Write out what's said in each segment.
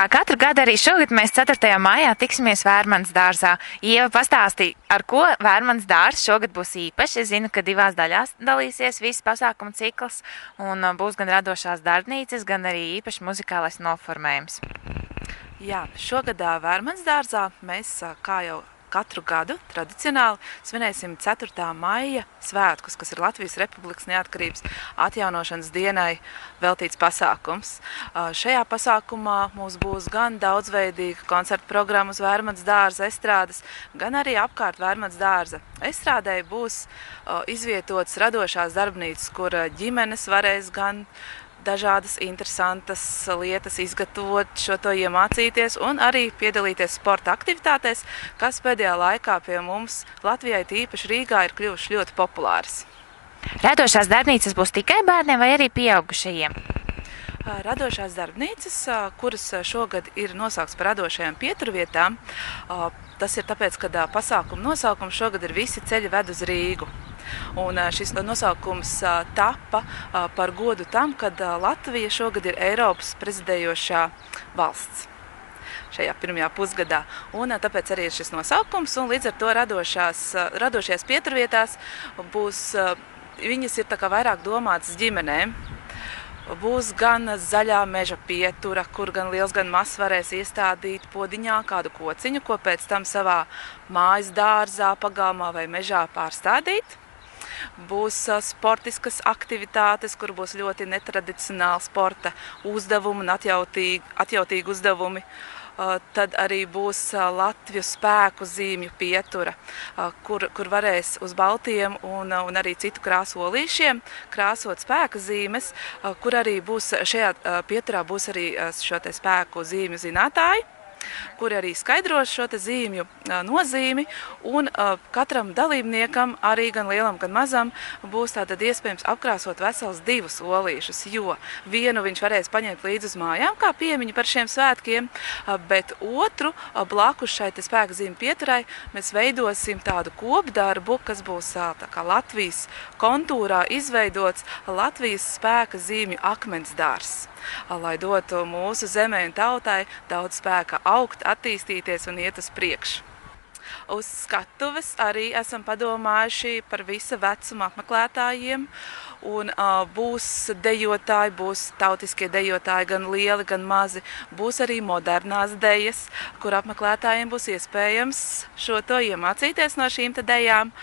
Kā katru gadu arī šogad mēs 4. maijā tiksimies Vērmanas dārzā. Ieva pastāstīja, ar ko Vērmanas dārzs šogad būs īpašs. Es zinu, ka 2 daļās dalīsies viss pasākumu cikls un būs gan radošās darbnīcas, gan arī īpašs muzikālais noformējums. Jā, šogad Vērmanas dārzā mēs, kā jau katru gadu tradicionāli svinēsim 4. maija svētkus, kas ir Latvijas Republikas neatkarības atjaunošanas dienai veltīts pasākums. Šajā pasākumā mums būs gan daudzveidīga koncertu programma uz Vērmanas dārza estrādes, gan arī apkārt Vērmanas dārza estrādē būs izvietotas radošās darbnīcas, kur ģimenes varēs gan dažādas interesantas lietas izgatavot, šo to iemācīties un arī piedalīties sporta aktivitātēs, kas pēdējā laikā pie mums Latvijai, tīpaši Rīgā, ir kļuvuši ļoti populāras. Radošās darbnīcas būs tikai bērniem vai arī pieaugušajiem? Radošās darbnīcas, kuras šogad ir nosaukts par radošajām pieturvietām, tas ir tāpēc, ka pasākuma nosaukums šogad ir Visi ceļi ved uz Rīgu. Un šis nosaukums tapa par godu tam, kad Latvija šogad ir Eiropas prezidējošā valsts šajā pirmajā pusgadā. Un tāpēc arī ir šis nosaukums, un līdz ar to radošajās pieturvietās viņas ir tā kā vairāk domātas ģimenēm. Būs gan zaļā meža pietura, kur gan liels, gan mazs varēs iestādīt podiņā kādu kociņu, ko pēc tam savā mājas dārzā, pagalmā vai mežā pārstādīt. Būs sportiskas aktivitātes, kur būs ļoti netradicionāli sporta uzdevumi un atjautīgi uzdevumi. Tad arī būs Latviju spēku zīmju pietura, kur varēs uz baltiem un arī citu krāsu olīšiem krāsot spēka zīmes, kur arī būs šajā pieturā būs arī šo te spēku zīmju zinātāji, kuri arī skaidros šo te zīmju nozīmi, un katram dalībniekam, arī gan lielam, gan mazam, būs tātad iespējams apkrāsot vesels 2 olīšus, jo vienu viņš varēs paņemt līdzi uz mājām, kā piemiņu par šiem svētkiem, bet otru blakus šai te spēka zīmju pieturai mēs veidosim tādu kopdarbu, kas būs tā kā Latvijas kontūrā izveidots Latvijas spēka zīmju akmens dārzs, lai dotu mūsu zemē un tautai daudz spēka augt, attīstīties un iet uz priekšu. Uz skatuves arī esam padomājuši par visa vecuma apmeklētājiem, un būs dejotāji, būs tautiskie dejotāji, gan lieli, gan mazi. Būs arī modernās dejas, kur apmeklētājiem būs iespējams šo to iemācīties no šīm te dejām.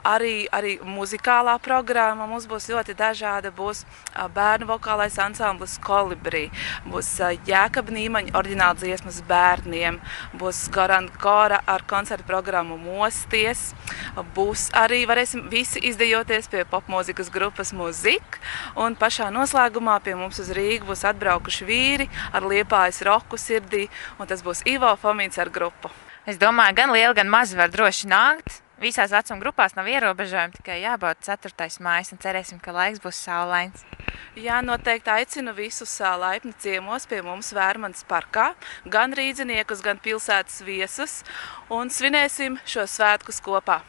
Arī muzikālā programma mums būs ļoti dažāda. Būs bērnu vokālais ansamblis Kolibrī, būs Jēkaba Nīmaņa oriģināla dziesmas bērniem, būs Goran Gora ar koncertu programmu Mosties, būs arī varēsim visi izdejoties pie popmūzikas grupas Muzik, un pašā noslēgumā pie mums uz Rīgu būs atbraukuši vīri ar Liepājas roku sirdī, un tas būs Ivo Fomīns ar grupu. Es domāju, gan lieli, gan mazi var droši nākt. Visās vecuma grupās nav ierobežojumi, tikai jābauda 4. maijs un cerēsim, ka laiks būs saulains. Jā, noteikti aicinu visus laipni ciemos pie mums Vērmanas parkā, gan rīdziniekus, gan pilsētas viesus, un svinēsim šo svētkus kopā.